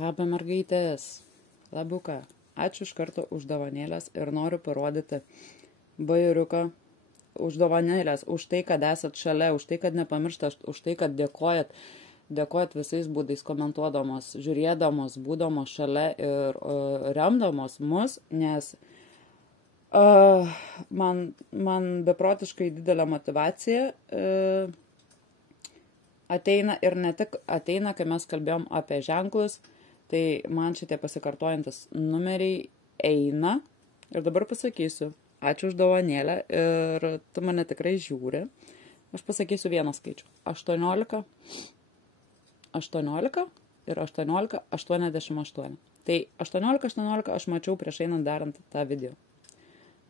Labą mergaitės, labuką. Ačiū iš karto už dovanėlės ir noriu parodyti bajeriuką už dovanėlės, už tai, kad esat šalia, už tai, kad nepamirštat, už tai, kad dėkojat visais būdais, komentuodamos, žiūrėdamos, būdamos šalia ir remdamos mus, nes man beprotiškai didelė motyvacija ateina ir ne tik ateina, kai mes kalbėjom apie ženklus, tai man šitie pasikartojantis numeriai eina ir dabar pasakysiu, ačiū už dovanėlę ir tu mane tikrai žiūri. Aš pasakysiu vieną skaičių. 18 ir 18, 88. Tai 18 aš mačiau prieš einant darant tą video.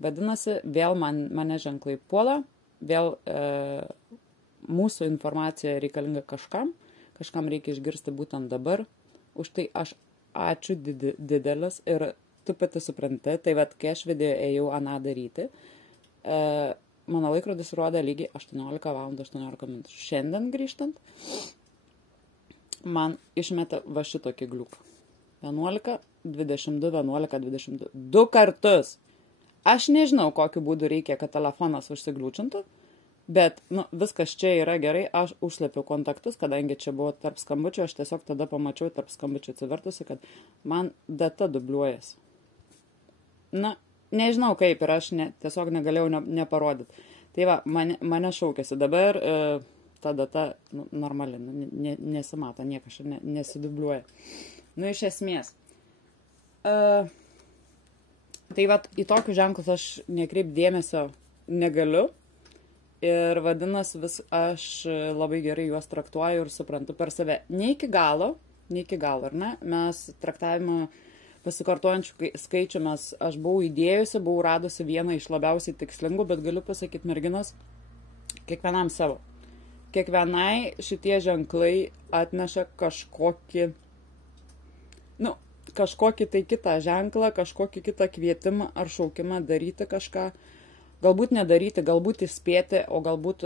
Vadinasi, vėl mane ženklai puola, vėl mūsų informacija reikalinga kažkam reikia išgirsti būtent dabar. Už tai aš ačiū didelis ir tu pati supranti, tai vat, kai aš video ėjau aną daryti, mano laikrodis rodė lygiai 18:18 min. Šiandien grįžtant, man išmeta va šitokį gliuką. 11, 22, 11, 22. 2 kartus. Aš nežinau, kokiu būdu reikia, kad telefonas užsigliūčintų, bet viskas čia yra gerai, aš užslėpiau kontaktus, kadangi čia buvo tarp skambučių, aš tiesiog tada pamačiau tarp skambučių atsivertusi, kad man data dubliuojasi. Nežinau kaip ir aš tiesiog negalėjau neparodyti. Tai va, mane šaukėsi. Dabar ta data normali, nesimato, niekas nesidubliuoja. Iš esmės. Tai va, į tokius ženklus aš nekreip dėmesio negaliu. Ir vadinasi, aš labai gerai juos traktuoju ir suprantu per save. Ne iki galo, ar ne? Mes traktavimo pasikartojančių skaičių aš buvau įdėjusi, buvau radusi vieną iš labiausiai tikslingų, bet galiu pasakyti, merginos, kiekvienam savo. Kiekvienai šitie ženklai atneša kažkokį tai kitą ženklą, kažkokį kitą kvietimą ar šaukimą daryti kažką. Galbūt nedaryti, galbūt įspėti, o galbūt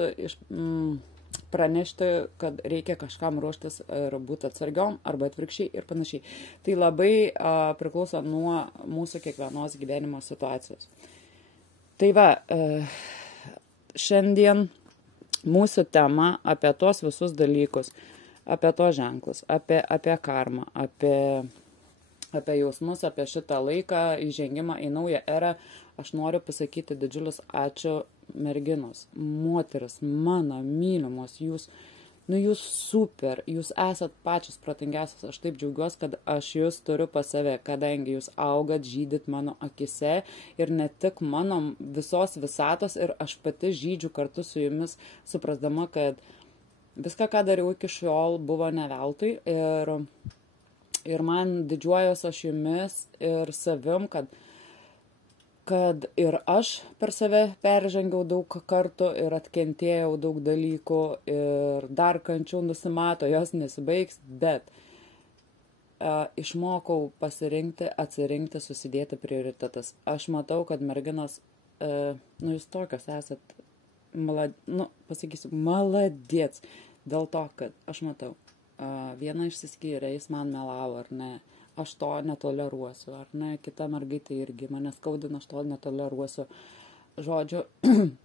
pranešti, kad reikia kažkam ruoštis ir būti atsargiom, arba atvirkščiai ir panašiai. Tai labai priklauso nuo mūsų kiekvienos gyvenimo situacijos. Tai va, šiandien mūsų tema apie tos visus dalykus, apie tos ženklus, apie karmą, apie jausmus, apie šitą laiką, įžengimą į naują erą. Aš noriu pasakyti didžiulis ačiū merginos, moteris, mano mylimos, jūs super, jūs esat pačios protingiausios, aš taip džiaugiuosi, kad aš jūs turiu pas save, kadangi jūs augat, žydit mano akise ir ne tik mano visos visatos ir aš pati žydžiu kartu su jumis, suprasdama, kad viską, ką dariau iki šiol, buvo ne veltui ir man didžiuojuosi aš jumis ir savim, kad ir aš per save peržengiau daug kartų ir atkentėjau daug dalykų ir dar kančiau nusimato, jos nesibaigs, bet išmokau pasirinkti, atsirinkti, susidėti prioritetas. Aš matau, kad merginos, jūs tokios esat, pasakysiu, maladėts, dėl to, kad aš matau, viena išsiskyrė, jis man melavo ar ne. Aš to netoleruosiu, ar ne, kita mergaitė irgi mane skaudina, aš to netoleruosiu. Žodžiu,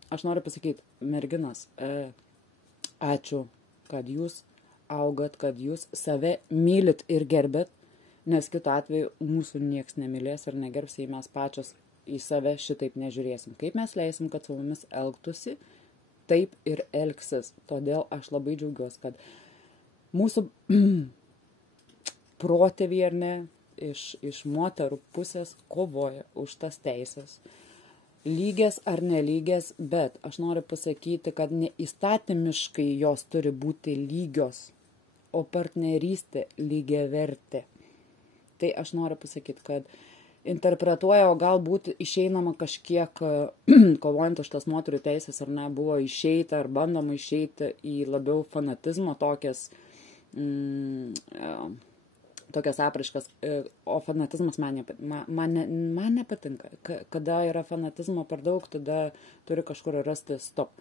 aš noriu pasakyti, merginos, ačiū, kad jūs augat, kad jūs save mylit ir gerbėt, nes kitu atveju mūsų nieks nemylės ir negerbs, jei mes pačios į save šitaip nežiūrėsim. Kaip mes leisim, kad su mumis elgtųsi, taip ir elgsis. Todėl aš labai džiaugiuosi, kad mūsų protėviai ar ne, iš moterų pusės kovoja už tas teisės. Lygias ar nelygias, bet aš noriu pasakyti, kad ne įstatymiškai jos turi būti lygios, o partnerystė lygiavertė. Tai aš noriu pasakyti, kad interpretuoja, o galbūt išeinama kažkiek, kovojant už tas moterų teisės ar ne, buvo išeita ar bandoma išeiti į labiau fanatizmo tokias apraiškas, o fanatizmas man nepatinka. Kada yra fanatizmo per daug, tada turi kažkur rasti stop.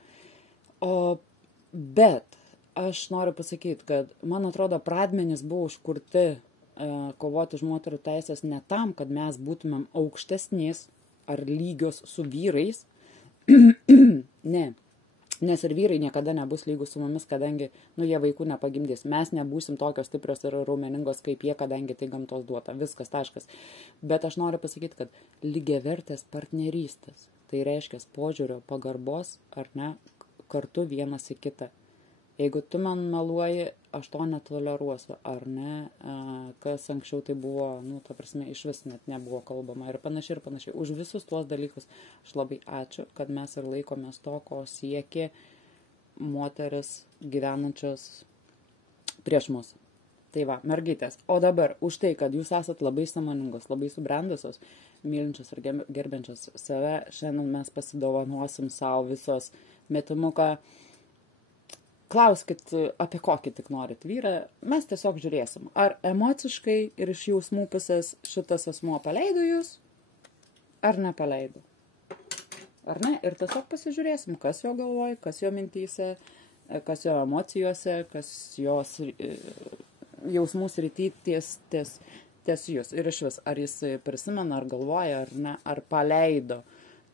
Bet aš noriu pasakyti, kad man atrodo pradmenys buvo užkurti kovoti už moterų teisės ne tam, kad mes būtumėm aukštesnės ar lygios su vyrais. Ne. Nes ir vyrai niekada nebus lygus su mumis, kadangi, jie vaikų nepagimdys. Mes nebūsim tokios stiprios ir raumeningos kaip jie, kadangi tai gamtos duota. Viskas, taškas. Bet aš noriu pasakyti, kad lygiavertės partnerystės. Tai reiškia požiūrio, pagarbos, ar ne, kartu vienas į kitą. Jeigu tu man meluoji, aš to netoleruosiu, ar ne, kas anksčiau tai buvo, ta prasme, iš vis net nebuvo kalbama ir panašiai ir panašiai. Už visus tuos dalykus aš labai ačiū, kad mes ir laikomės to, ko siekė moteris gyvenančios prieš mus. Tai va, mergaitės. O dabar už tai, kad jūs esat labai sąmoningos, labai subrendusios, mylinčios ir gerbiančios save, šiandien mes pasidovanosim savo visos metimuką. Klauskit, apie kokį tik norit vyrą, mes tiesiog žiūrėsim, ar emociškai ir iš jausmų pusės šitas asmuo paleido jūs, ar nepaleido. Ar ne? Ir tiesiog pasižiūrėsim, kas jo galvoja, kas jo mintyse, kas jo emocijose, kas jos jausmų srity ties jūs. Ir iš vis, ar jis prisimena, ar galvoja, ar ne, ar paleido.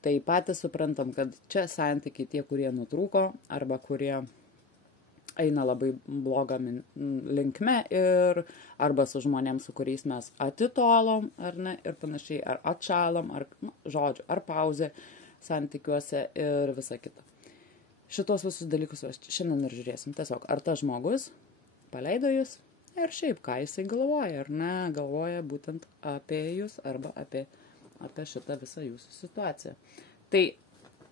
Tai patys suprantam, kad čia santykiai tie, kurie nutrūko, arba kurie eina labai blogą linkme ir arba su žmonėms, su kuriais mes atitolom, ar ne, ir panašiai, ar atšalom, ar, žodžiu, ar pauzė santykiuose ir visa kita. Šitos visus dalykus šiandien ir žiūrėsim. Tiesiog, ar tas žmogus paleido jūs ir šiaip, ką jisai galvoja, ar ne, galvoja būtent apie jūs arba apie šitą visą jūsų situaciją. Tai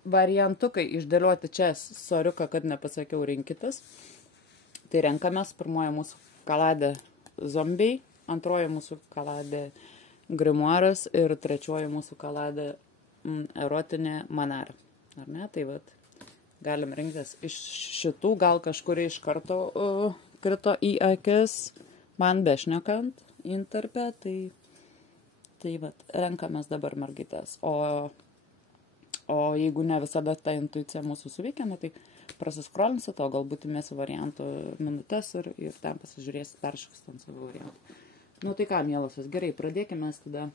variantukai išdėlioti čia, soriuka, kad nepasakiau, rinkitas. Tai renkamės, pirmoji mūsų kaladė zombiai, antroji mūsų kaladė grimuaras ir trečioji mūsų kaladė erotinė manara. Ar ne? Tai vat, galim rinktis iš šitų, gal kažkurie iš karto krito į akis, man bešnekant intarpę, tai vat, renkamės dabar mergaitės. O jeigu ne visada ta intuicija mūsų suveikia, tai prasiskrolinsit, o galbūt įmėsiu variantų minutės ir ten pasižiūrėsit, peršakstant savo variantą. Tai ką, mielosios, gerai, pradėkime tada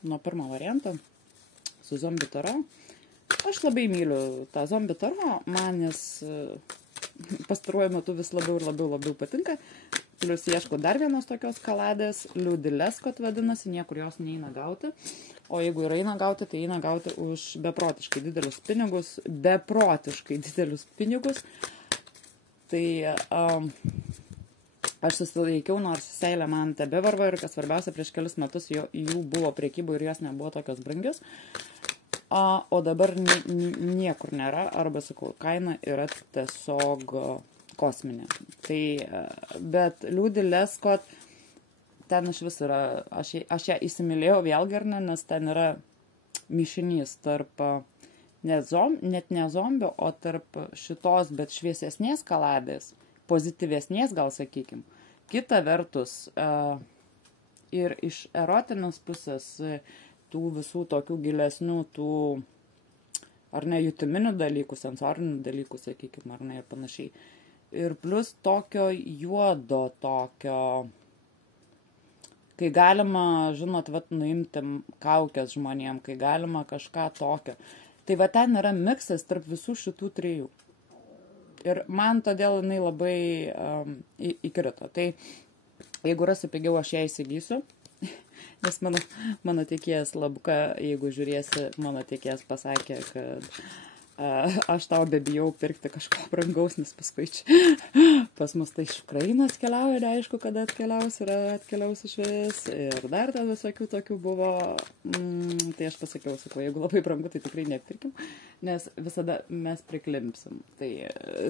nuo pirmo varianto su zombi taro. Aš labai myliu tą zombi taro, man jis pastaruoju metu vis labiau ir labiau patinka. Plius ieško dar vienos tokios kaladės, liudileskot vadinasi, niekur jos neina gauti. O jeigu ir eina gauti, tai eina gauti už beprotiškai didelius pinigus. Tai aš susilaikiau, nors seilė man tebevarva ir kas svarbiausia, prieš kelius metus jų buvo priekybų ir jos nebuvo tokios brangios. O dabar niekur nėra, arba sakau, kaina yra tiesiog kosminė. Tai, bet liudileskot, ten iš vis yra, aš ją įsimylėjau vėlgi, ar ne, nes ten yra mišinys tarp net ne zombio, o tarp šitos, bet šviesesnės kaladės, pozityvesnės gal sakykim. Kita vertus, ir iš erotinės pusės tų visų tokių gilesnių, tų, ar ne, jutiminių dalykų, sensorinių dalykų, sakykim, ar ne, ir panašiai. Ir plus tokio juodo, kai galima, žinot, nuimti kaukės žmonėm, kai galima kažką tokio. Tai va ten yra miksas tarp visų šitų trijų. Ir man todėl jinai labai įkrito. Tai jeigu rasiu pigiau, aš ją įsigysiu. Nes mano tiekėjas Labuka, jeigu žiūrėsi, mano tiekėjas pasakė, kad aš tau bebijau pirkti kažko brangaus, nes paskui čia pas mus tai iš Ukrainos keliauja, neaišku, kada atkeliaus iš vis. Ir dar ten visokių tokių buvo. Tai aš pasakiau, jeigu labai brangu, tai tikrai nepirkim, nes visada mes priklimpsim. Tai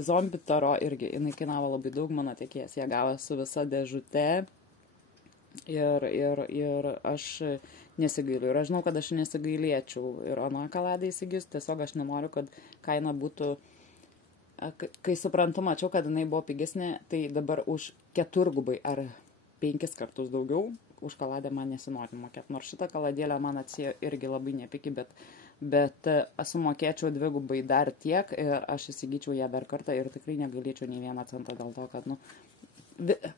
zombi taro irgi, jinai kainavo labai daug, mano tiekėjas ją gavo su visa dėžute. Ir aš nesigailiu. Ir aš žinau, kad aš nesigailėčiau ir ano kaladą įsigys. Tiesiog aš nenoriu, kad kaina būtų, kai suprantu, mačiau, kad jinai buvo pigesnė, tai dabar už 4 ar 5 kartus daugiau už kaladę man nesinori mokėti. Nors šitą kaladėlę man atsėjo irgi labai nepiki, bet sumokėčiau 2 dar tiek ir aš įsigyčiau ją dar kartą ir tikrai negalėčiau nei 1 centą dėl to, kad,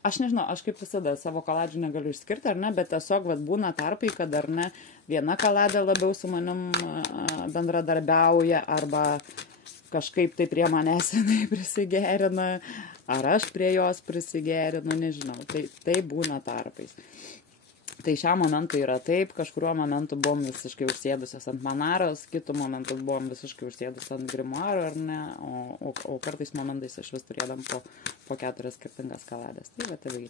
aš nežinau, aš kaip visada savo kaladžių negaliu išskirti, ar ne, bet tiesiog vat, būna tarpai, kad ar ne, viena kaladė labiau su manim bendradarbiauja, arba kažkaip tai prie manęs jinai prisigerina, ar aš prie jos prisigerinu, nežinau, tai būna tarpais. Tai šiam momentui yra taip, kažkuriuo momentu buvom visiškai užsėdusios ant manaros, kitų momentų buvom visiškai užsėdus ant grimuaro, ar ne, o kartais momentais aš vis turėdam po 4 skirtingas kaladės. Tai va, tai.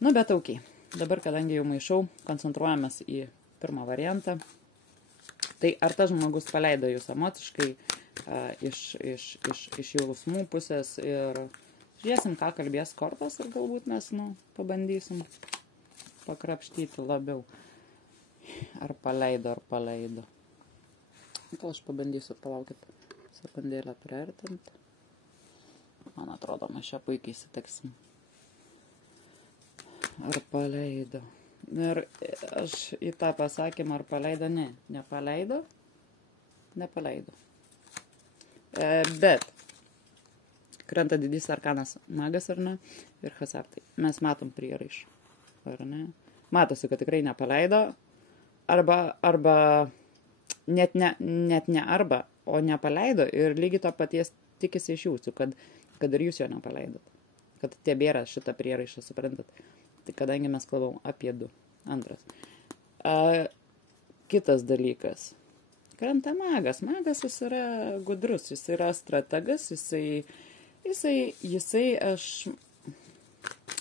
Nu, bet aukiai. Dabar, kadangi jau maišau, koncentruojamės į pirmą variantą. Tai ar tas žmogus paleido jūs emociškai iš jausmų pusės ir žiūrėsim, ką kalbės kortos ir galbūt mes, pabandysim pakrapštyti labiau. Ar paleido. Gal aš pabandysiu, palaukit, sekundėlę priartinti. Man atrodo, mes čia puikiai įsiteksim. Ar paleido. Ir aš į tą pasakymą, ar paleido, nepaleido. Bet krenta didysis arkanas magas, ar ne, ir hasartai. Mes matom prieraišą. Ar ne? Matosi, kad tikrai nepaleido, arba net ne arba, o nepaleido ir lygiai to paties tikisi iš jūsų, kad ir jūs jo nepaleidot, kad tebėra šitą prieraišą, suprantat. Tai kadangi mes kalbam apie 2. Antras. Kitas dalykas. Krenta magas. Magas jis yra gudrus, jis yra strategas, jisai aš...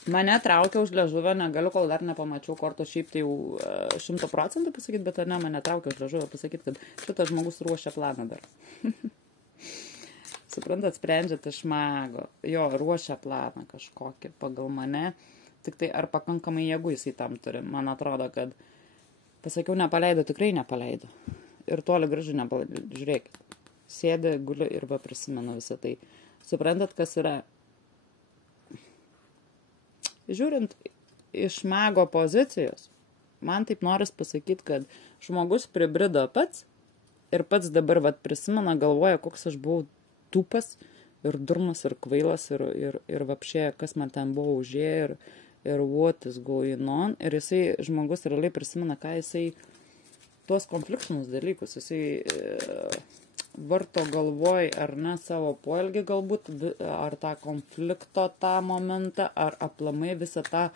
Mane traukia už liežuvio, negaliu, kol dar nepamačiau korto, šiaip tai jau 100% pasakyti, bet ne, mane traukia už liežuvio pasakyti, kad šitas žmogus ruošia planą dar. Suprantat, sprendžiat iš mago. Jo, ruošia planą kažkokį pagal mane, tik tai ar pakankamai jėgų jisai tam turi. Man atrodo, kad pasakiau nepaleido, tikrai nepaleido. Ir toli gražu nepaleido. Žiūrėkit, sėdi, guliu ir va prisimenu visą tai. Suprantat, kas yra? Žiūrint iš mago pozicijos, man taip noris pasakyti, kad žmogus pribrido pats ir pats dabar vat prisimena, galvoja, koks aš buvau tupas ir durnas ir kvailas ir vapšė, kas man ten buvo užėję ir what is going on. Ir jisai, žmogus realiai prisimena, ką jisai, tuos konfliktinius dalykus, jisai varto galvoj, ar ne, savo poelgį galbūt, ar tą konflikto tą momentą, ar aplamai visą tą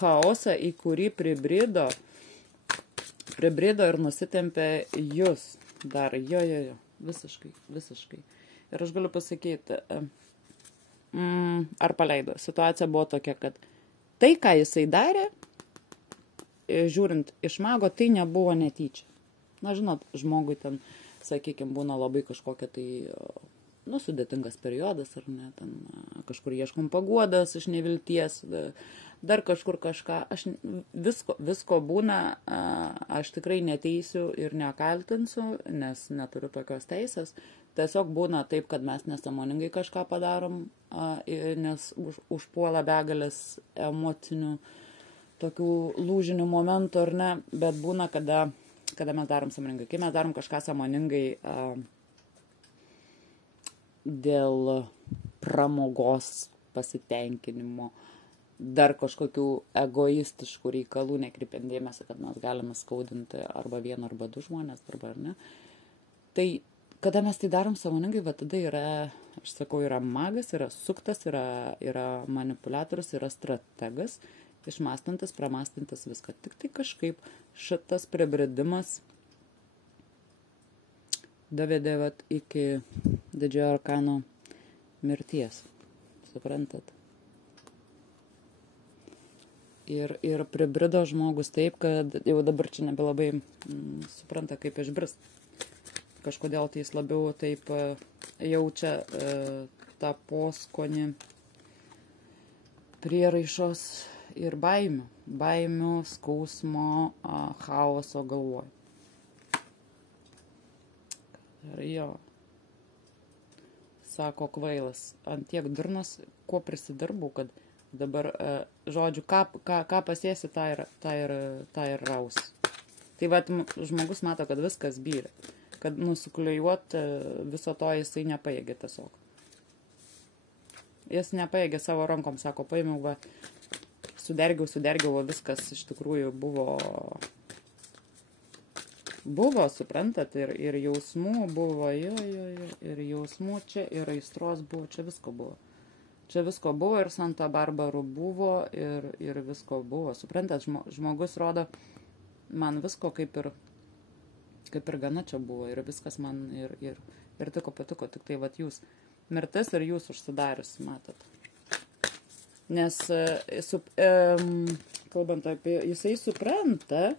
chaosą, į kurį pribrido ir nusitempė jūs dar, jo, visiškai. Ir aš galiu pasakyti, ar paleido. Situacija buvo tokia, kad tai, ką jisai darė, žiūrint iš mago, tai nebuvo netyčia. Na, žinot, žmogui ten, sakykime, būna labai kažkokia tai, sudėtingas periodas, ar ne, ten kažkur ieškom paguodas iš nevilties, dar kažkur kažką, aš visko būna, aš tikrai neteisiu ir nekaltinsiu, nes neturiu tokios teisės, tiesiog būna taip, kad mes nesąmoningai kažką padarom, nes užpuola begalės emocinių tokių lūžinių momentų, ar ne, bet būna, kada mes darom sąmoningai. Kai mes darom kažką sąmoningai dėl pramogos pasitenkinimo, dar kažkokių egoistiškų reikalų, nekreipiant dėmesį, kad mes galime skaudinti arba vieną, arba 2 žmonės, arba ar ne. Tai, kada mes tai darom sąmoningai, va tada yra, aš sakau, yra magas, yra suktas, yra manipuliatorius, yra strategas, išmąstantis, pramąstantis viską. Tik tai kažkaip šitas pribridimas davedė vat iki didžiojo arkano mirties. Suprantat? Ir pribrido žmogus taip, kad jau dabar čia nebelabai supranta, kaip išbrist. Kažkodėl tai jis labiau taip jaučia tą poskonį prieraišos ir baimių, skausmo, chaoso galvoj. Ir jo, sako kvailas, ant tiek durnas, kuo prisidirbau, kad dabar, žodžiu, ką pasiesi, tą ir raus. Tai vat, žmogus mato, kad viskas byrė, kad nusiklijuot viso to jisai nepajėgė tiesiog. Jis nepaėgė savo rankom, sako, paėmiau, va, sudergiau, viskas iš tikrųjų buvo, suprantat, ir jausmų buvo, ir jausmų čia, ir aistros buvo, čia visko buvo. Čia visko buvo, ir Santa Barbarų buvo, ir visko buvo. Suprantat, žmogus rodo, man visko kaip ir gana čia buvo, ir viskas man ir tiko patiko, tik tai vat jūs. Mirtis ir jūs užsidarius, matot. Nes, kalbant apie, jisai supranta,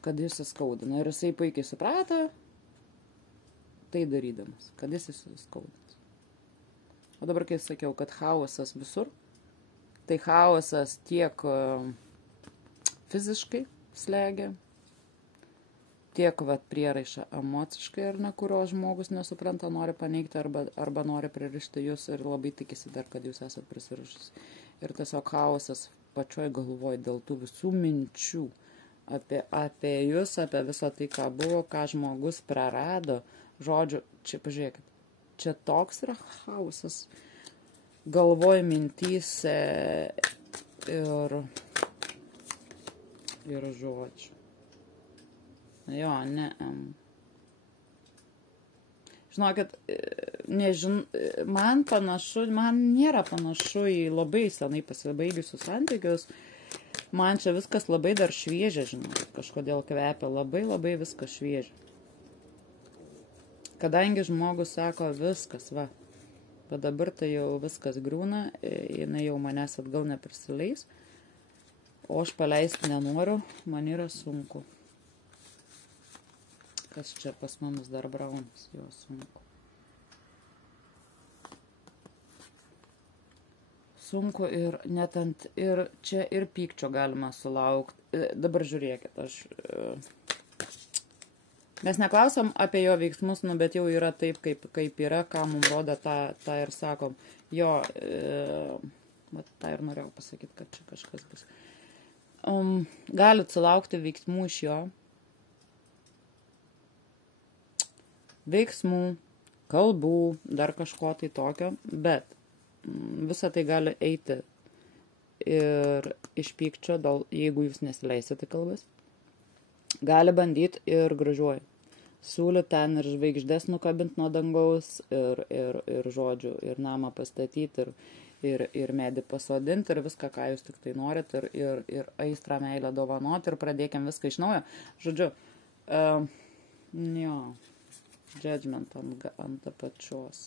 kad jis įskaudina. Ir jisai puikiai suprato, tai darydamas, kad jis įskaudins. O dabar, kai sakiau, kad chaosas visur, tai chaosas tiek fiziškai slegia, tiek vat prieraiša emociškai, ar ne, kurio žmogus nesupranta, nori paneigti arba nori pririšti jūs ir labai tikisi dar, kad jūs esat prisirišus. Ir tiesiog chaosas pačioj galvoj dėl tų visų minčių apie jūs, apie visą tai, ką buvo, ką žmogus prarado. Žodžiu, čia pažiūrėkit, čia toks yra chaosas galvoj, mintyse ir žodžiu. Jo, ne. Žinokit, man nėra panašu į labai senai pasibaigusius santykius. Man čia viskas labai dar šviežia, žinokit, kažkodėl kvepia, labai viskas šviežia. Kadangi žmogus sako, viskas, va, bet dabar tai jau viskas griūna, jinai jau manęs atgal neprisileis, o aš paleisti nenoriu, man yra sunku. Kas čia pas mumis dar braunas, jo sunku. Sunku ir netant, ir čia ir pykčio galima sulaukti. Dabar žiūrėkit, mes neklausom apie jo veiksmus, bet jau yra taip, kaip yra, ką mums rodo, tą ir sakom. Jo, tą ir norėjau pasakyti, kad čia kažkas bus. Galit sulaukti veiksmų iš jo. Veiksmų, kalbų, dar kažko tai tokio, bet visą tai gali eiti ir iš pykčio, jeigu jūs nesileisite kalbas. Gali bandyti ir gražiuoju. Siūlyti ten ir žvaigždės nukabinti nuo dangaus, ir žodžių, ir namą pastatyti, ir medį pasodinti, ir viską, ką jūs tik tai norit, ir aistrą, meilę dovanoti, ir pradėkim viską iš naujo. Žodžiu, jo. Judgment ant apačios.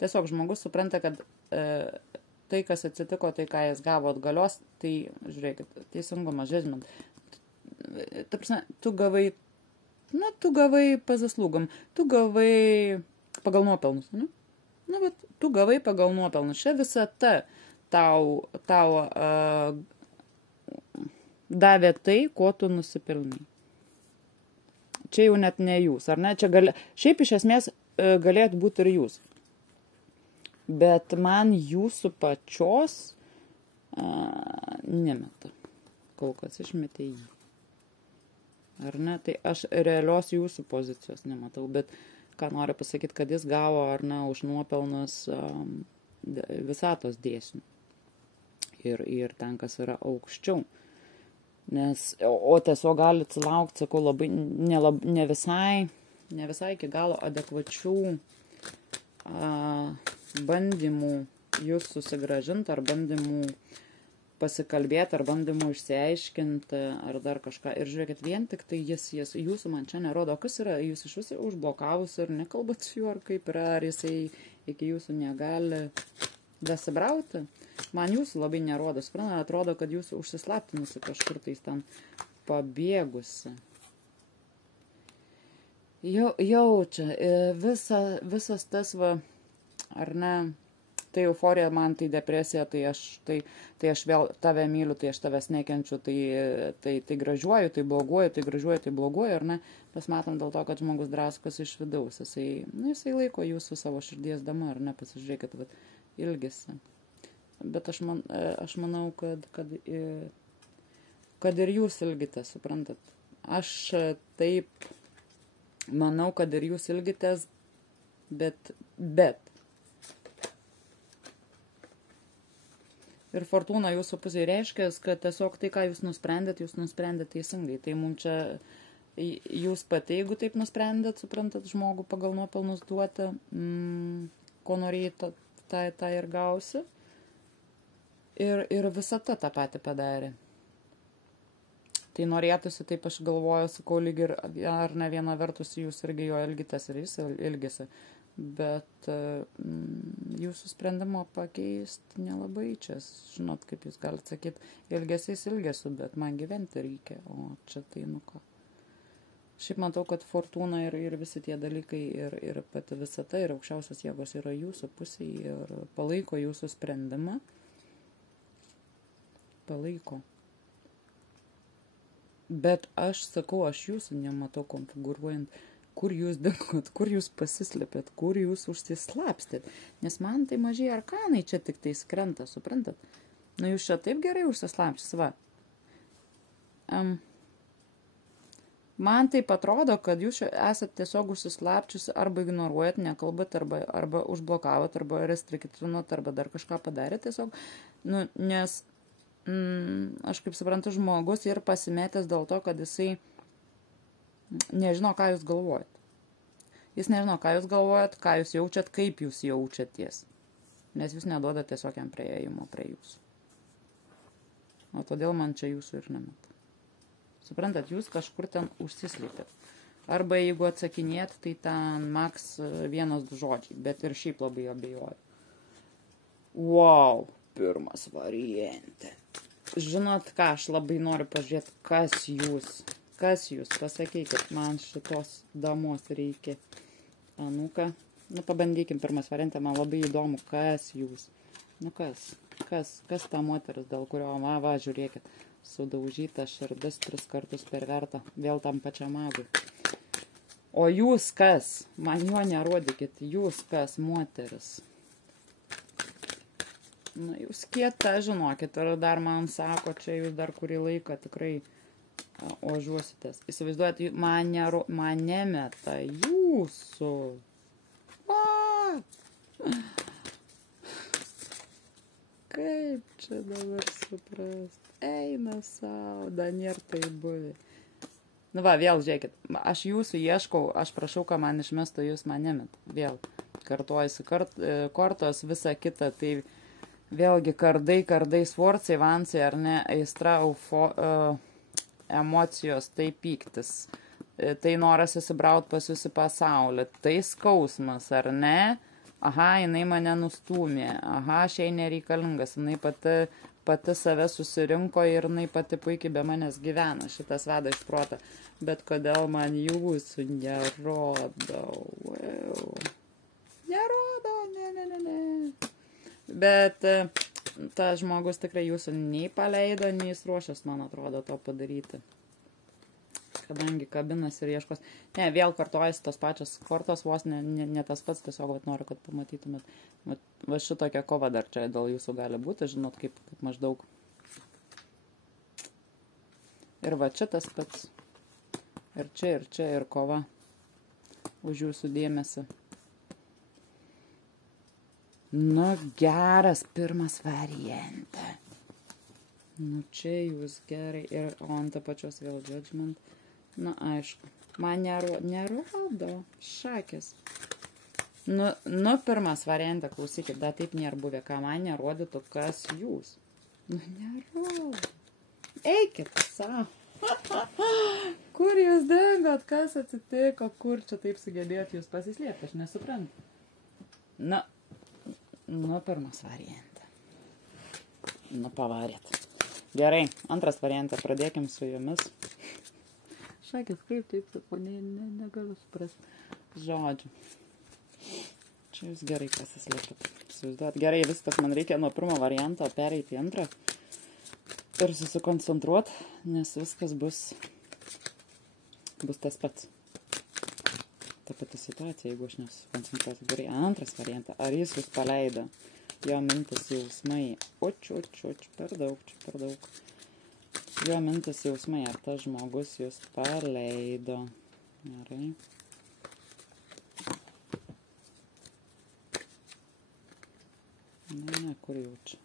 Tiesiog žmogus supranta, kad tai, kas atsitiko, tai, ką jis gavo atgalios, tai, žiūrėkit, teisingumas, judgment. Ta prasme, tu gavai pazaslugom, tu gavai pagal nuopelnus, ne? Nu, bet tu gavai pagal nuopelnus. Čia visata tau davė tai, ko tu nusipelnai. Čia jau net ne jūs, ar ne? Šiaip iš esmės galėtų būti ir jūs. Bet man jūsų pačios nemeta. Kol kas išmetė jį. Ar ne? Tai aš realios jūsų pozicijos nematau. Bet ką noriu pasakyti, kad jis gavo, ar ne, už nuopelnus visatos dėsnių. Ir ten, kas yra aukščiau. O tiesiog gali atsilaukti, sakau, labai ne visai iki galo adekvačių bandymų jūs susigrąžinti, ar bandymų pasikalbėti, ar bandymų išsiaiškinti, ar dar kažką. Ir žiūrėkit, vien tik tai jūsų man čia nerodo, kas yra, jūs iš visai užblokavus ir nekalbat su juo, ar kaip yra, ar jisai iki jūsų negali dasibrauti. Man jūsų labai nerodo, suprantate, atrodo, kad jūsų užsislaptinusi kažkur tais ten pabėgusi. Jaučia, visas tas va, ar ne, tai euforija, man tai depresija, tai aš vėl tave myliu, tai aš tavęs nekenčiu, tai gražiuoju, tai bloguoju, tai gražiuoju, tai bloguoju, ar ne? Mes matom dėl to, kad žmogus draskos iš vidaus, jisai laiko jūsų savo širdies dama, ar ne, pasižiūrėkit, vat, ilgisi. Bet aš manau, kad ir jūs ilgite, suprantat. Aš taip Manau, kad ir jūs ilgitės, bet. Ir fortūna jūsų pusėje reiškia, kad tiesiog tai, ką jūs nusprendėt teisingai. Tai mums čia, jūs pati, jeigu taip nusprendėt, suprantat, žmogų pagal nuopelnus duoti, ko norėjai, tą ir gausi. Ir visata tą patį padarė. Tai norėtųsi, taip aš galvoju, sakau, lyg ir, ar ne viena vertus jūs irgi jo ilgitės ir jis ilgisi. Bet jūsų sprendimo pakeisti nelabai čia. Žinot, kaip jūs galite sakyti, ilgesiu, bet man gyventi reikia. O čia tai nu ką. Šiaip matau, kad fortūna ir visi tie dalykai ir pati visata ir aukščiausios jėgos yra jūsų pusėje ir palaiko jūsų sprendimą. Palaiko. Bet aš sakau, aš jūsų nematau konfigūruojant, kur jūs dingot, kur jūs pasislėpėt, kur jūs užsislapstėt. Nes man tai mažiai arkanai čia tik tai skrenta, suprantat? Nu jūs čia taip gerai užsislapštis, va. Man taip atrodo, kad jūs esat tiesiog užsislapčiusi arba ignoruojat, nekalbat, arba užblokavot, arba restriktinot, arba dar kažką padarėt tiesiog. Nu, nes aš kaip suprantu, žmogus ir pasimetęs dėl to, kad jisai nežino, ką jūs galvojat. Jis nežino, ką jūs galvojat, ką jūs jaučiat, kaip jūs jaučiaties. Nes jūs neduodat tiesiog jam prieėjimo prie jūsų. O todėl man čia jūsų ir nemat. Suprantat, jūs kažkur ten užsislėpėt. Arba jeigu atsakinėt, tai ten maks 1-2 žodžiai, bet ir šiaip labai abejoju. Wow, pirmas variante. Žinot ką, aš labai noriu pažiūrėti, kas jūs, pasakykit, man šitos damos reikia. Anuka, nu pabandykim pirmas variantą, man labai įdomu, kas jūs. Nu kas ta moteris, dėl kurio, va, žiūrėkit, sudaužyta širdis 3 kartus perverta, vėl tam pačiam magui. O jūs kas? Man jo nerodykit, jūs kas, moteris? Na, jūs kieta, žinokit, ir dar man sako, čia jūs dar kurį laiką tikrai ožiuositės. Įsivaizduojat, man nemeta jūsų. Kaip čia dabar suprast? Eina savo, da nėra tai buvę. Nu va, vėl žiūrėkit, aš jūsų ieškau, aš prašau, kad man išmestų, jūs man nemet. Vėl kartuojasi kortos, visa kita, tai vėlgi kardai, sforcai, vansai, ar ne, aistra, emocijos, tai pyktis, tai noras įsibraut pas jūs į pasaulį, tai skausmas, ar ne, aha, jinai mane nustūmė, aha, aš jai nereikalingas, jinai pati save susirinko ir jinai pati puikiai be manęs gyvena, šitas veda iš protą, bet kodėl man jūsų nerodau, nerodo, ne. Bet tas žmogus tikrai jūsų nei paleido, nei jis ruošęs, man atrodo, to padaryti. Kadangi kabinas ir ieškos. Ne, vėl kartojasi tos pačios kortos, vos ne tas pats, tiesiog noriu, kad pamatytumėt. Va šitokia kova dar čia dėl jūsų gali būti, žinot, kaip maždaug. Ir va čia tas pats. Ir čia, ir kova už jūsų dėmesį. Nu, geras pirmas variantą. Nu, čia jūs gerai. Ir ant pačios vėl judgment. Nu, aišku. Man nerodo šakės. Nu, pirmas variantą, klausykit, da taip nėra buvę, ką man nerodytų, kas jūs. Nu, nerodo. Eikit savo. Kur jūs dingot, kas atsitiko, kur čia taip sugebėt jūs pasislėpti, aš nesuprantu. Nu, pirmas variantą. Nu, pavarėt. Gerai, antras variantas, pradėkim su jumis. Šakis, kaip taip, sakau, negaliu suprasti. Žodžiu. Čia jūs gerai pasislėpit. Įsivaizduot. Gerai, viskas, man reikia nuo pirmo varianto pereiti į antrą. Ir susikoncentruot, nes viskas bus tas pats. Ta pati situacija, jeigu aš nesusikoncentruosiu. Gerai, antras variantas. Ar jis jūs paleido? Jo mintis jausmai. Uč, per daug. Jo mintis jausmai. Ar tas žmogus jūs paleido? Gerai. Ne, kur jau čia.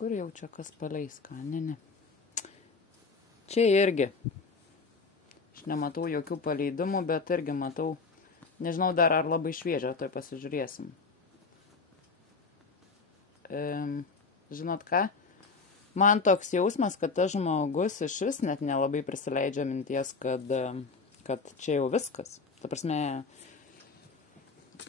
Kur jau čia kas paleis, ką? Ne. Čia irgi. Aš nematau jokių paleidimų, bet irgi matau. Nežinau dar ar labai šviežia, tai pasižiūrėsim. Žinot ką? Man toks jausmas, kad tas žmogus iš vis net nelabai prisileidžia minties, kad čia jau viskas. Ta prasme,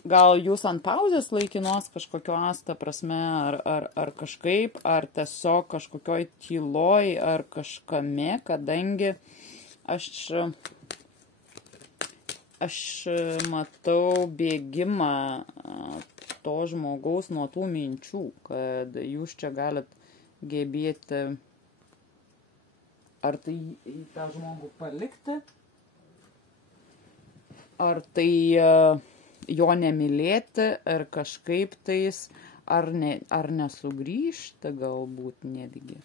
gal jūs ant pauzės laikinos kažkokios, ta prasme, ar kažkaip, ar tiesiog kažkokioj tyloj, ar kažkame, kadangi aš matau bėgimą to žmogaus nuo tų minčių, kad jūs čia galit gebėti ar tai tą žmogų palikti, ar tai jo nemylėti, ar kažkaip tais, ar nesugrįžti galbūt netgi.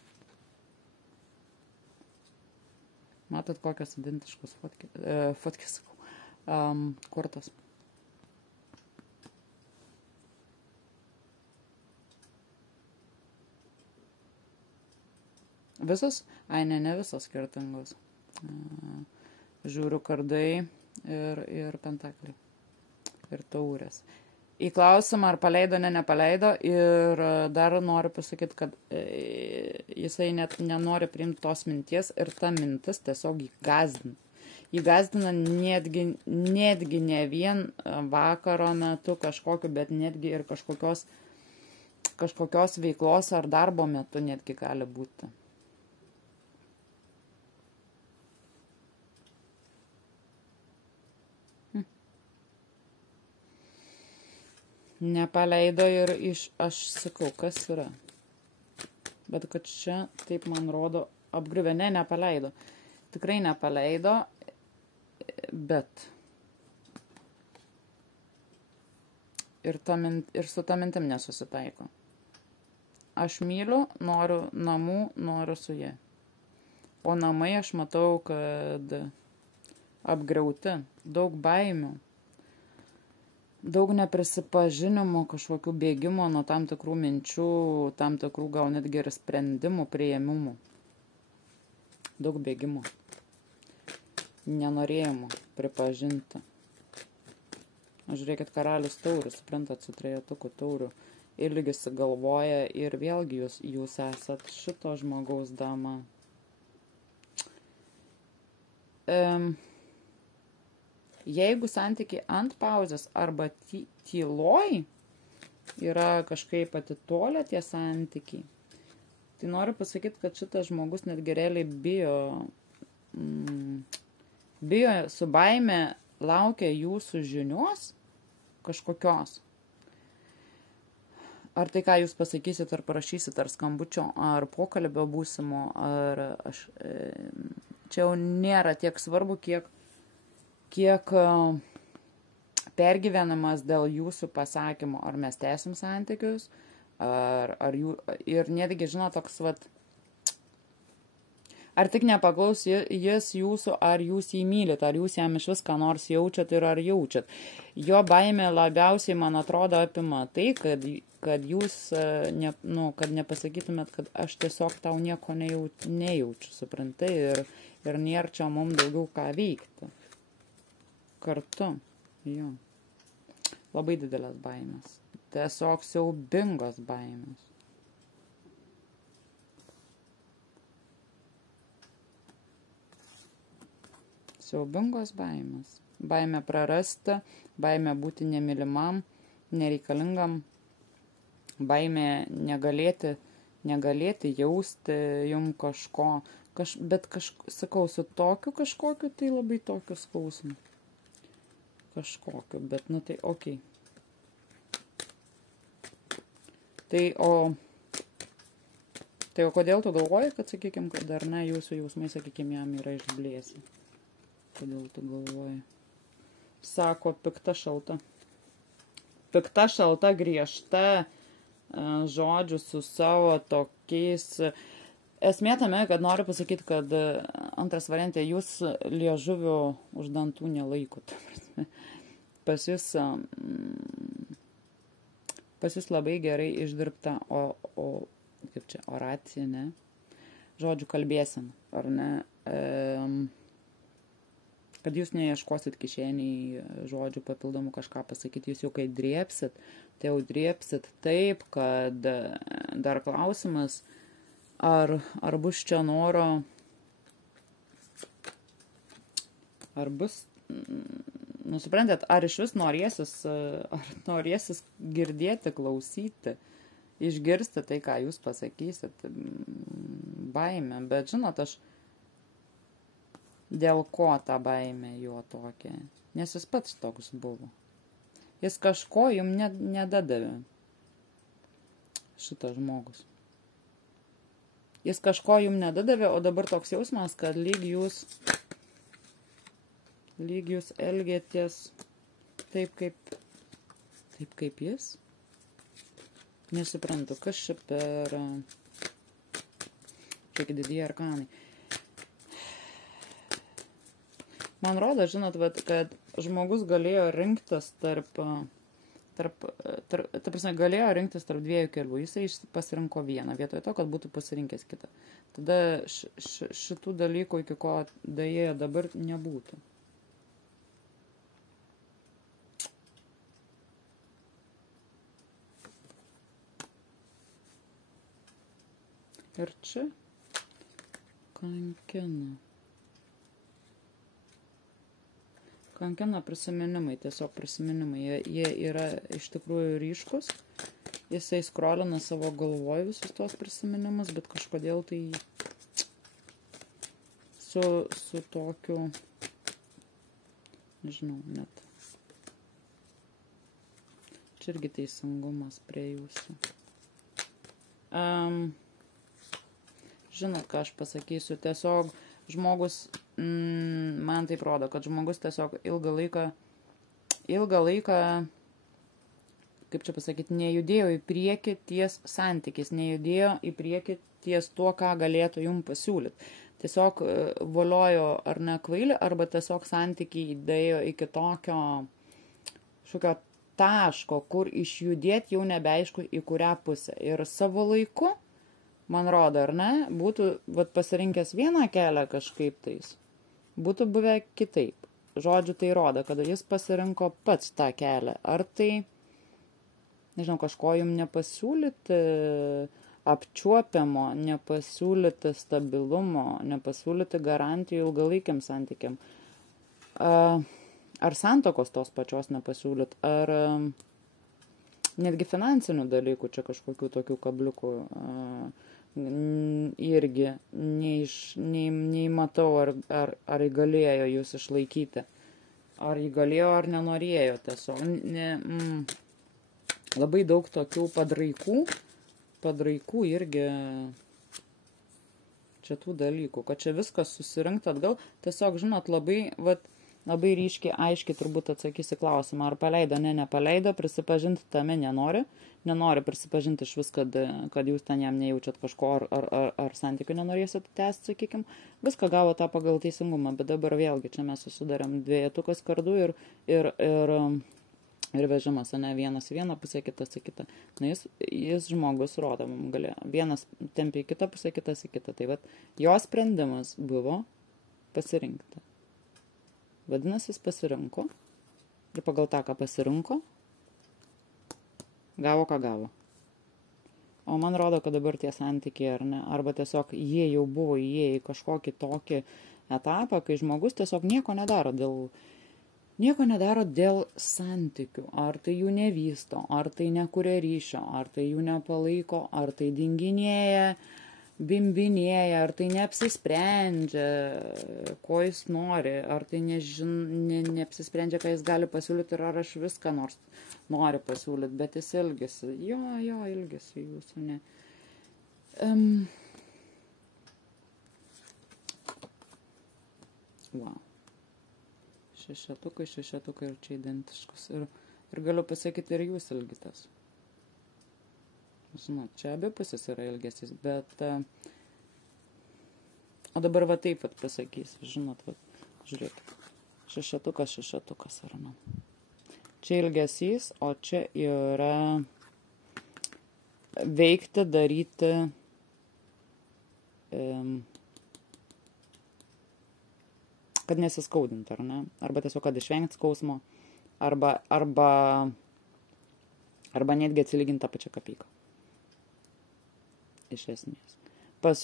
Matot, kokios identiškos fotkės, kortos. Visos? Ai, ne visos skirtingos. Žiūriu kardai ir pentakliai. Ir taurės. Į klausimą, ar paleido, nepaleido. Ir dar noriu pasakyti, kad jisai net nenori priimti tos minties ir ta mintis tiesiog jį gazdina. Jį gazdina netgi ne vien vakaro metu kažkokiu, bet netgi ir kažkokios veiklos ar darbo metu netgi gali būti. Nepaleido ir aš sakau, kas yra. Bet kad čia, taip man rodo, apgriuvė. Nepaleido. Tikrai nepaleido, bet. Ir su ta mintim nesusitaiko. Aš myliu, noriu namų, noriu su jie. O namai aš matau, kad apgriauti, daug baimių. Daug neprisipažinimo, kažkokių bėgimo nuo tam tikrų minčių, tam tikrų gal netgi ir sprendimų, priėmimų. Daug bėgimo. Nenorėjimo pripažinti. Žiūrėkit, karalius taurius, suprantat, su trejetuku taurių. Ilgisi galvoja ir vėlgi jūs esat šito žmogaus dama. Jeigu santykiai ant pauzės arba tyloj yra kažkaip atitolę tie santykiai, tai noriu pasakyti, kad šitas žmogus netgi realiai bijo su baime laukia jūsų žinios kažkokios. Ar tai, ką jūs pasakysit, ar parašysit, ar skambučio, ar pokalbio būsimo, čia jau nėra tiek svarbu, kiek pergyvenamas dėl jūsų pasakymo, ar mes tęsim santykius, ir netgi, žinot, toks, ar tik nepaklaus jis jūsų, ar jūs jį mylit, ar jūs jam iš vis ką nors jaučiat ir ar jaučiat. Jo baimė labiausiai, man atrodo, apima tai, kad jūs, kad nepasakytumėt, kad aš tiesiog tau nieko nejaučiu, suprantai, ir nėra čia mums daugiau ką veikti. Kartu, jo. Labai didelės baimės. Tiesiog siaubingos baimės. Siaubingos baimės. Baimė prarasti, baimė būti nemylimam, nereikalingam, baimė negalėti jausti jum kažko. Bet sakau, su tokiu kažkokiu, tai labai tokiu skausmu. Kažkokiu, bet tai okei. Tai o kodėl tu galvoji, kad, sakykime, kad dar ne jūsų jausmai, sakykime, jam yra išblėsi? Kodėl tu galvoji? Sako, pikta šalta. Pikta šalta, griežta, žodžiu, su savo tokiais esmė tame, kad noriu pasakyti, kad antras variantė, jūs liežuvių už dantų nelaikot. Pas jūs labai gerai išdirbta, kaip čia, oracija, ne? Žodžių kalbėsim, ar ne? Kad jūs neieškosit kišeniai žodžių papildomų kažką pasakyti, jūs jau kai drėpsit, tai jau drėpsit taip, kad dar klausimas, ar bus čia noro, ar bus, suprantat, ar iš vis norėsis girdėti, klausyti, išgirsti tai, ką jūs pasakysit, baimė, bet žinot, dėl ko ta baimė jo tokia, nes jis pats toks buvo. Jis kažko jums nedadavė, šitas žmogus. Jis kažko jums nedadavė, o dabar toks jausmas, kad lyg jūs elgėtės taip kaip jis. Nesuprantu, kas čia per čia didieji arkanai. Man rodo, žinot, kad žmogus galėjo rinktis galėjo rinktis tarp dviejų kelių. Jisai pasirinko vieną, vietoj to, kad būtų pasirinkęs kitą. Tada šitų dalykų, iki ko daėjo dabar, nebūtų. Ir čia kankina prisiminimai, tiesiog prisiminimai. Jie yra iš tikrųjų ryškus. Jisai skrolina savo galvoj visus tos prisiminimus, bet kažkodėl tai su tokiu, nežinau, net. Čia irgi teisingumas prie jūsų. Žinot, ką aš pasakysiu, tiesiog žmogus, man taip rodo, kad žmogus tiesiog ilgą laiką, kaip čia pasakyti, nejudėjo į priekį ties santykis, nejudėjo į priekį ties tuo, ką galėtų jums pasiūlyti. Tiesiog voliojo ar ne kvailį, arba tiesiog santykiai dėjo iki tokio šokio taško, kur išjudėti jau nebeaišku į kurią pusę. Ir savo laiku, man rodo, ar ne, būtų pasirinkęs vieną kelią kažkaip tais, būtų buvę kitaip. Žodžiu, tai rodo, kad jis pasirinko pats tą kelią. Ar tai, nežinau, kažko jums nepasiūlyti apčiuopiamo, nepasiūlyti stabilumo, nepasiūlyti garantijų ilgalaikiam santykiam. Ar santokos tos pačios nepasiūlyti, ar netgi finansinių dalykų, čia kažkokių tokių kabliukų irgi nei matau, ar galėjo jūs išlaikyti, ar galėjo, ar nenorėjo tiesiog. Labai daug tokių padraikų irgi čia tų dalykų, kad čia viskas susirinkti atgal, tiesiog, žinot, labai ryškiai, aiškiai turbūt atsakysi klausimą, ar paleido, nepaleido, prisipažinti tame nenori prisipažinti iš vis, kad jūs ten jam nejaučiat kažko, ar santykių nenorėsit tęsti, sakykim. Viską gavo tą pagal teisingumą, bet dabar vėlgi čia mes susidarėm dviejetukas kardu ir vežimas, ne, vienas į vieną pusę, kitas į kitą. Na, jis žmogus rodo, mums galėjo. Vienas tempia į kitą pusę, kitas į kitą. Tai jo sprendimas buvo pasirinkti. Vadinasi, jis pasirinko ir pagal tą, ką pasirinko, gavo, ką gavo. O man rodo, kad dabar tie santykiai, ar ne, arba tiesiog jie jau buvo įėję į kažkokį tokį etapą, kai žmogus tiesiog nieko nedaro dėl santykių, ar tai jų nevysto, ar tai nekuria ryšio, ar tai jų nepalaiko, ar tai dinginėja, bimbinėja, ar tai neapsisprendžia, ko jis nori, ar tai neapsisprendžia, ką jis gali pasiūlyti, ir ar aš viską nors nori pasiūlyti, bet jis ilgisi. Jo, ilgisi jūsų, ne. Wow. Šešetukai ir čia identiškus. Ir galiu pasakyti, ir jūs ilgitės. Žinot, čia abi pusės yra ilgesys, bet O dabar va taip pat pasakysiu, žinot, va, žiūrėkit. Šešetukas, ar ne? Čia ilgesys, o čia yra veikti, daryti, kad nesiskaudinti, ar ne? Arba tiesiog, kad išvengti skausmo, arba netgi atsilyginti tą pačią kapyką. Iš esmės. Pas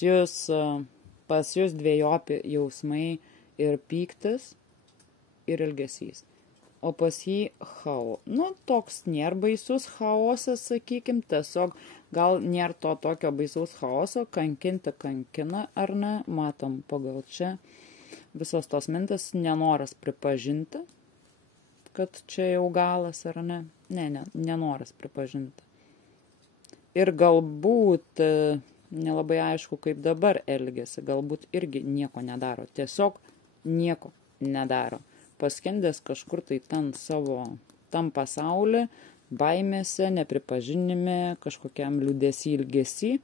jūs dvejopi jausmai ir pyktis, ir ilgesys. O pas jį toks nėra baisus chaosas, sakykim, tiesiog gal nėra to tokio baisaus chaoso, kankina, ar ne, matom pagal čia. Visos tos mintis nenoras pripažinti, kad čia jau galas, ar ne. Nenoras pripažinti. Ir galbūt nelabai aišku, kaip dabar elgiasi, galbūt irgi nieko nedaro, tiesiog nieko nedaro. Paskendęs kažkur tai tam pasauly, baimėse, nepripažinime, kažkokiam liūdesy, ilgesy.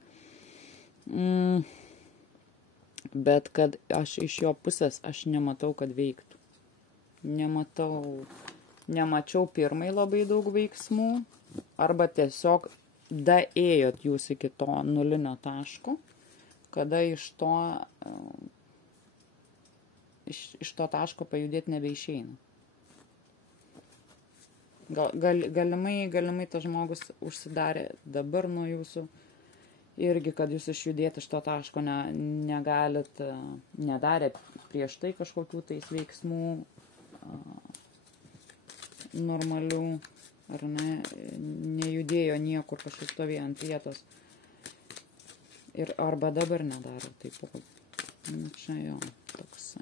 Bet kad aš iš jo pusės, aš nematau, kad veiktų. Nemačiau pirmai labai daug veiksmų, arba tiesiog daėjot jūs iki to nulinio taško, kada iš to taško pajudėti nebeišeina. Galimai tas žmogus užsidarė dabar nuo jūsų, irgi, kad jūs išjudėti iš to taško negalit, nedarė prieš tai kažkokių tais veiksmų normalių, ar ne, nejudėjo niekur, kažkaip stovėjo ant vietos. Ir arba dabar nedaro taipogi. Čia jo, toks.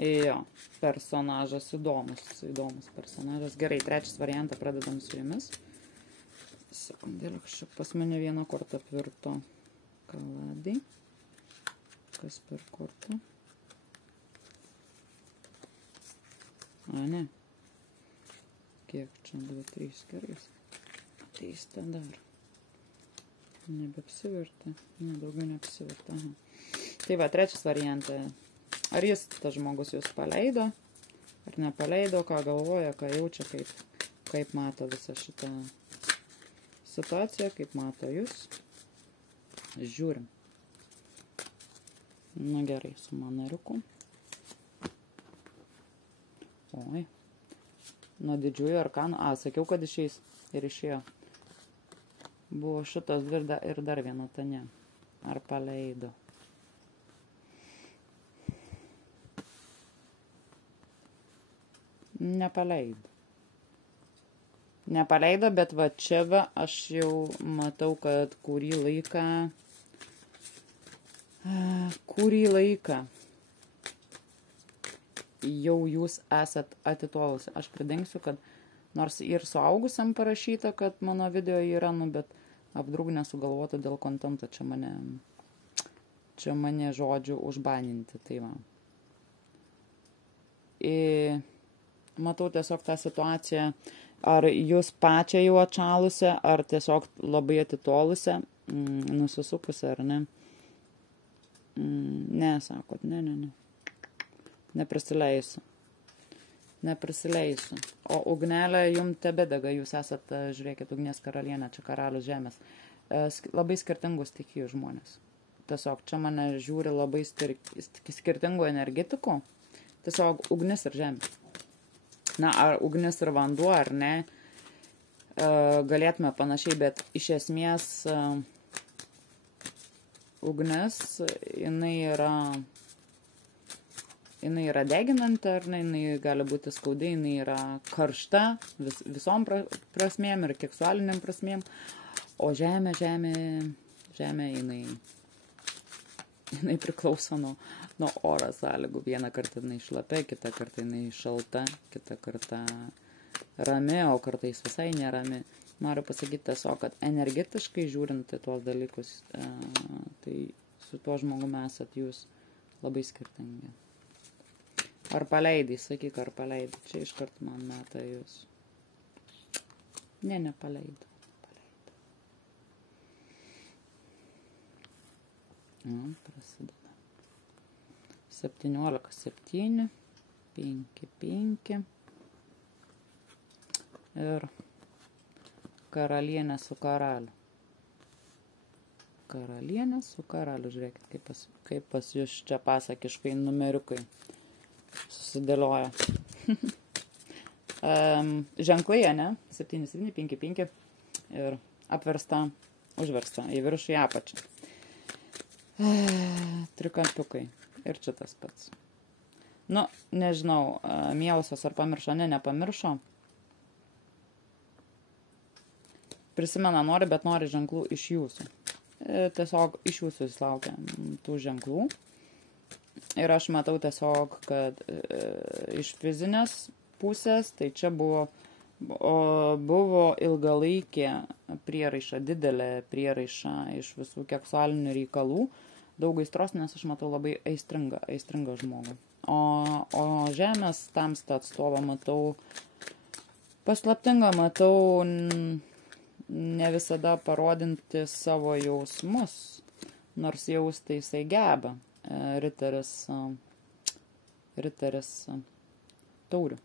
Jo, personažas įdomus personažas. Gerai, trečias variantą pradedam su jumis. Sekundėlę, kažkaip pas mane vieną kortą apvirto kaladai. Kas per kortą? Ne. Kiek čia? 2, 3, gerai. Ateista dar. Nebeapsivertė. Daugiau neapsivertė. Tai va, trečias variantas. Ar jis, tas žmogus, jūs paleido, ar nepaleido, ką galvoja, ką jaučia, kaip mato visą šitą situaciją, kaip mato jūs. Žiūrim. Na gerai, su manariuku. Oi. Nuo didžiųjų arkanų. Sakiau, kad išeis. Ir išėjo. Buvo šitas ir dar viena tane. Ar paleido? Nepaleido, bet va čia aš jau matau, kad kurį laiką jau jūs esat atitolusi. Aš pridengsiu, kad nors ir suaugusiam parašyta, kad mano video yra, bet apdrūg nesugalvota dėl kontento čia mane žodžiu užbaninti. Tai va. Matau tiesiog tą situaciją, ar jūs pačią jau atšalusią, ar tiesiog labai atitolusią, nusisukusią, ar ne. Ne, sakot, ne. Neprisileisiu. O ugnelė jums tebedega, jūs esat, žiūrėkit, ugnies karalienė, čia karalius žemės. Labai skirtingus stichijų žmonės. Tiesiog čia mane žiūri labai skirtingų energetikų. Tiesiog ugnis ir žemė. Ar ugnis ir vanduo, ar ne, galėtume panašiai, bet iš esmės ugnis, jinai yra deginanti, ar ne, jinai gali būti skaudi, jinai yra karšta visom prasmėm ir seksualiniam prasmėm, o žemė jinai priklauso nuo oro sąlygų. Vieną kartą jinai šlapia, kitą kartą jinai šalta, kitą kartą rami, o kartais visai nerami. Noriu pasakyti tiesiog, kad energetiškai žiūrint tuos dalykus, tai su tuo žmogumi esat jūs labai skirtingi. Ar paleidai, sakyk, ar paleidai. Čia iškart man meta jūs. Nepaleidau. Prasideda. 17, 7, 5, 5. Ir karalienė su karaliu. Karalienė su karaliu. Žiūrėkit, kaip pas jūs čia pasakiškai numeriukai susidėlioja. Ženklai, ne? 7, 7, 5, 5. Ir apversta, užversta į viršų į apačią. Trikampiukai. Ir čia tas pats. Nu, nežinau, mielosios ar pamiršo, nepamiršo. Prisimena nori, bet nori ženklų iš jūsų. Tiesiog iš jūsų įslaukia tų ženklų. Ir aš matau tiesiog, kad iš fizinės pusės, tai čia buvo ilgalaikė prieraiša, didelė prieraiša iš visų seksualinių reikalų. Daug aistros, nes aš matau labai aistringą žmogų. O žemės tamstą atstovą matau, paslaptingą matau, ne visada parodinti savo jausmus, nors jausti jisai geba. Riteris taurių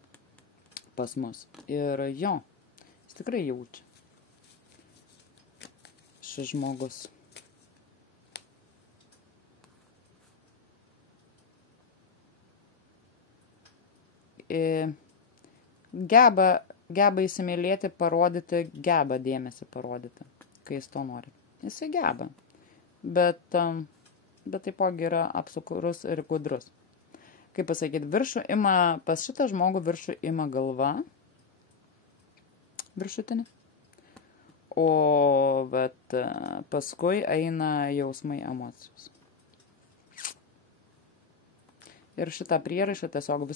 pas mus. Ir jo, jis tikrai jaučia. Šis žmogus. Geba įsimylėti, parodyti, geba dėmesį parodyti, kai jis to nori. Jisai geba, bet taipogi yra apsukurus ir gudrus. Kaip pasakyti, pas šitą žmogų viršų ima galva, viršutinė, o paskui eina jausmai, emocijos. Ir šitą prieraišą tiesiog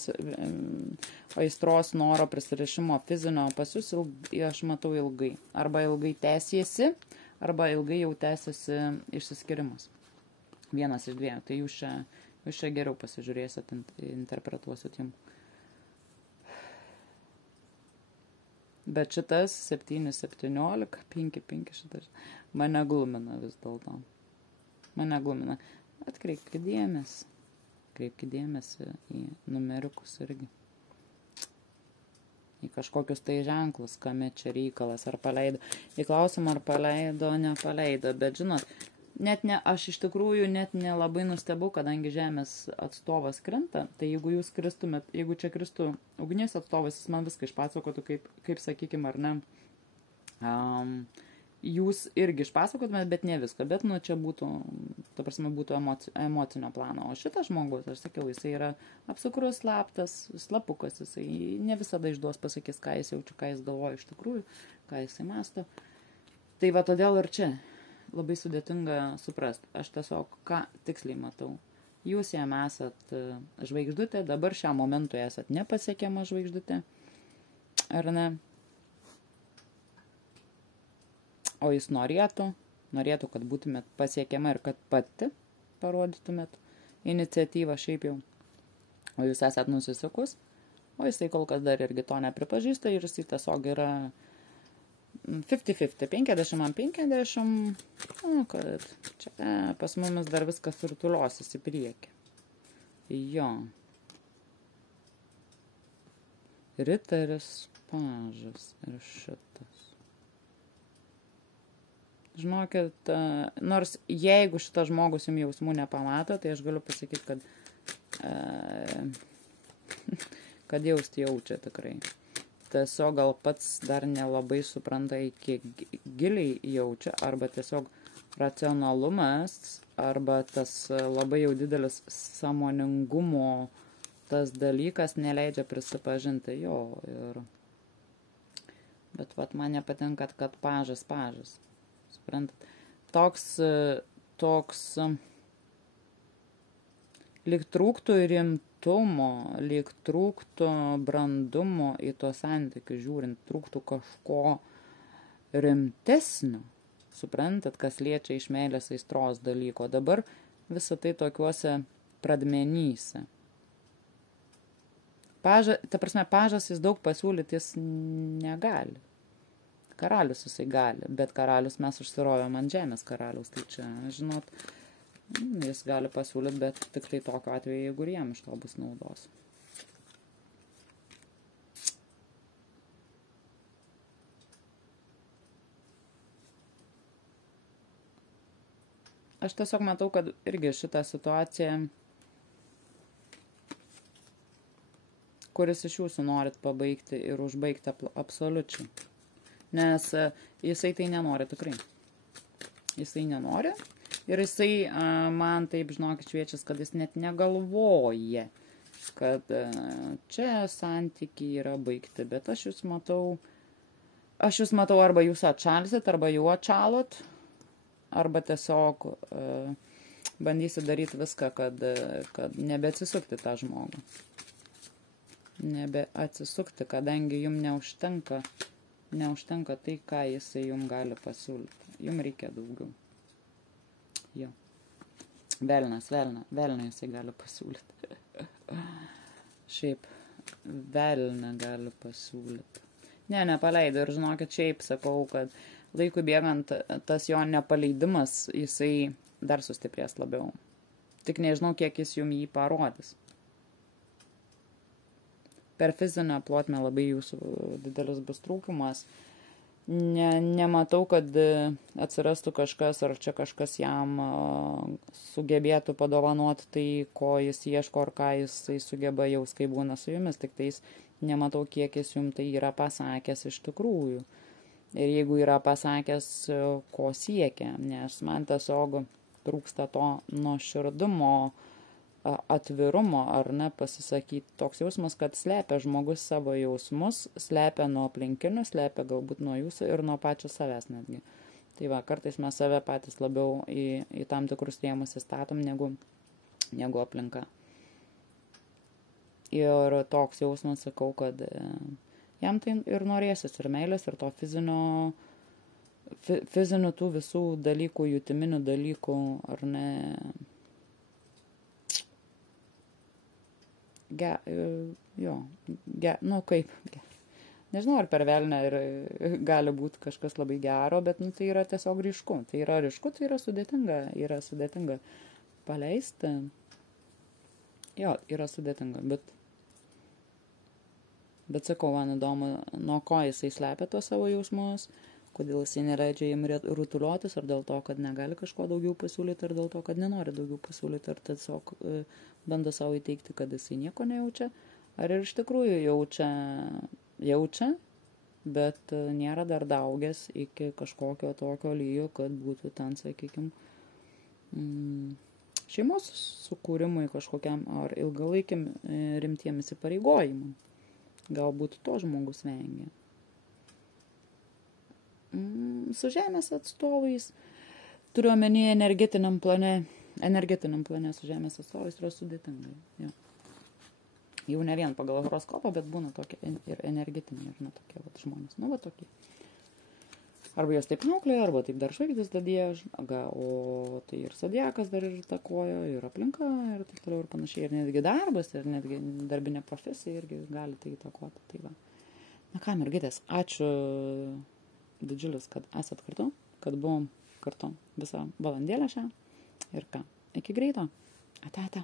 aistros noro prisirišimo fizinio pas jūs, aš matau ilgai. Arba ilgai tęsiesi, arba ilgai jau tęsiasi išsiskirimas. Vienas iš dviejų. Tai jūs čia geriau pasižiūrėsit, interpretuosit jums. Bet šitas 7, 17, 5, 5 šitas mane glumina vis dėlto. Mane glumina. Atkreipkite dėmesį. Kreipkite dėmesį į numeriukus irgi. Į kažkokius tai ženklus, kame čia reikalas, ar paleido. Į klausimą, ar paleido, nepaleido. Bet žinot, aš iš tikrųjų net nelabai nustebau, kadangi žemės atstovas krenta, tai jeigu jūs kristumėt, jeigu čia kristų ugnies atstovas, jis man viską išpasakotų, kaip sakykim, ar ne. Jūs irgi išpasakotumėt, bet ne viską. Bet, čia būtų, ta prasme, būtų emocinio plano. O šitas žmogus, aš sakiau, jisai yra apsukrus, slaptas, slapukas, jisai ne visada išduos pasakys, ką jis jaučia, ką jis galvoja iš tikrųjų, ką jisai masto. Tai va, todėl ir čia labai sudėtinga suprasti. Aš tiesiog, ką tiksliai matau. Jūs jam esat žvaigždutė, dabar šiam momentui esat nepasiekiama žvaigždutė, ar ne? O jis norėtų, kad būtumėt pasiekiama ir kad pati parodytumėt iniciatyvą šiaip jau. O jūs esat nusisukus, o jisai kol kas dar irgi to nepripažįsta ir jisai tiesiog yra 50-50, 50-50, kad čia pas mumis dar viskas rutuliosis į priekį. Jo. Riteris, pažas ir šitas. Žinokit, nors jeigu šitas žmogus jums jausmų nepamato, tai aš galiu pasakyti, kad jaučia tikrai. Tiesiog gal pats dar nelabai supranta, kiek giliai jaučia, arba tiesiog racionalumas, arba tas labai jau didelis sąmoningumo tas dalykas neleidžia prisipažinti jo. Bet man nepatinka, kad pažas. Suprantat, toks lyg trūktų rimtumo, lyg trūktų brandumo į tuos santykius žiūrint, trūktų kažko rimtesnio, suprantat, kas liečia iš meilės aistros dalyko. Dabar visą tai tokiuose pradmenyse. Pažas jis daug pasiūlyti jis negali. Karalius jisai gali, bet karalius mes užsirovėm ant žemės karalius, tai čia, žinot, Jis gali pasiūlyti, bet tik tai tokiu atveju, jeigu ir jam iš to bus naudos. Aš tiesiog matau, kad irgi šitą situaciją, kuris iš jūsų norit pabaigti ir užbaigti absoliučiai. Nes jisai tai nenori tikrai. Jisai nenori. Ir jisai man taip, žinokit, šviečias, kad jis net negalvoja, kad čia santykiai yra baigti. Bet aš jūs matau arba jūs atšalsit, arba jau atšalot, arba tiesiog bandysit daryti viską, kad nebeatsisukti tą žmogų. Nebeatsisukti, kadangi jums neužtenka tai, ką jisai jums gali pasiūlyti. Jums reikia daugiau. Jo. Velna jisai gali pasiūlyti. Šiaip, velna gali pasiūlyti. Nepaleido ir žinokit, šiaip sakau, kad laikui bėgant tas jo nepaleidimas, jisai dar sustiprės labiau. Tik nežinau, kiek jis jums jį parodys. Per fizinę plotmę labai jūsų didelis bus trūkumas. Nematau, kad atsirastų kažkas, ar čia kažkas jam sugebėtų padovanoti tai, ko jis ieško, ar ką jisai sugeba jaus, kai būna su jumis. Tik tais nematau, kiek jis jums tai yra pasakęs iš tikrųjų. Ir jeigu yra pasakęs, ko siekia, nes man tiesiog trūksta to nuoširdumo, atvirumo, ar ne, pasisakyti. Toks jausmas, kad slepia žmogus savo jausmus, slepia nuo aplinkinių, slepia galbūt nuo jūsų ir nuo pačio savęs netgi. Tai va, kartais mes save patys labiau į tam tikrus rėmus įstatom negu aplinka. Ir toks jausmas, sakau, kad jam tai ir norėsis, ir meilės, ir to fizinių tų visų dalykų, jutiminių dalykų, ar ne, nežinau, ar per velnę ir gali būti kažkas labai gero, bet tai yra tiesiog ryšku, tai yra sudėtinga paleisti, yra sudėtinga, bet sakau, man įdomu, nuo ko jisai slepia tuos savo jausmus, kodėl jisai neleidžia jiem rutuliotis, ar dėl to, kad negali kažko daugiau pasiūlyti, ar dėl to, kad nenori daugiau pasiūlyti, ar tiesiog bando savo įteikti, kad jisai nieko nejaučia, ar ir iš tikrųjų jaučia, bet nėra dar daugęs iki kažkokio tokio lygio, kad būtų ten, sakykime, šeimos sukūrimui kažkokiam ar ilgalaikiam rimtiem įsipareigojimui. Galbūt to žmogus vengia. Su žemės atstovais, turiu omeny energetiniam plane su žemės atstovais yra sudėtingai. Ja. Jau ne vien pagal horoskopą, bet būna tokie ir energetiniai, ir tokie žmonės. Tokie. Arba jos taip auklėja, arba taip dar žvaigždės dadėjo, o tai ir zodiakas dar ir įtakojo, ir aplinka, ir taip toliau ir panašiai, ir netgi darbas, ir netgi darbinė profesija irgi gali tai įtakoti. Tai va. Na ką, mergaitės, ačiū didžiulis, kad esat kartu, kad buvom kartu visą valandėlę šią. Ir ką, iki greito. Ate.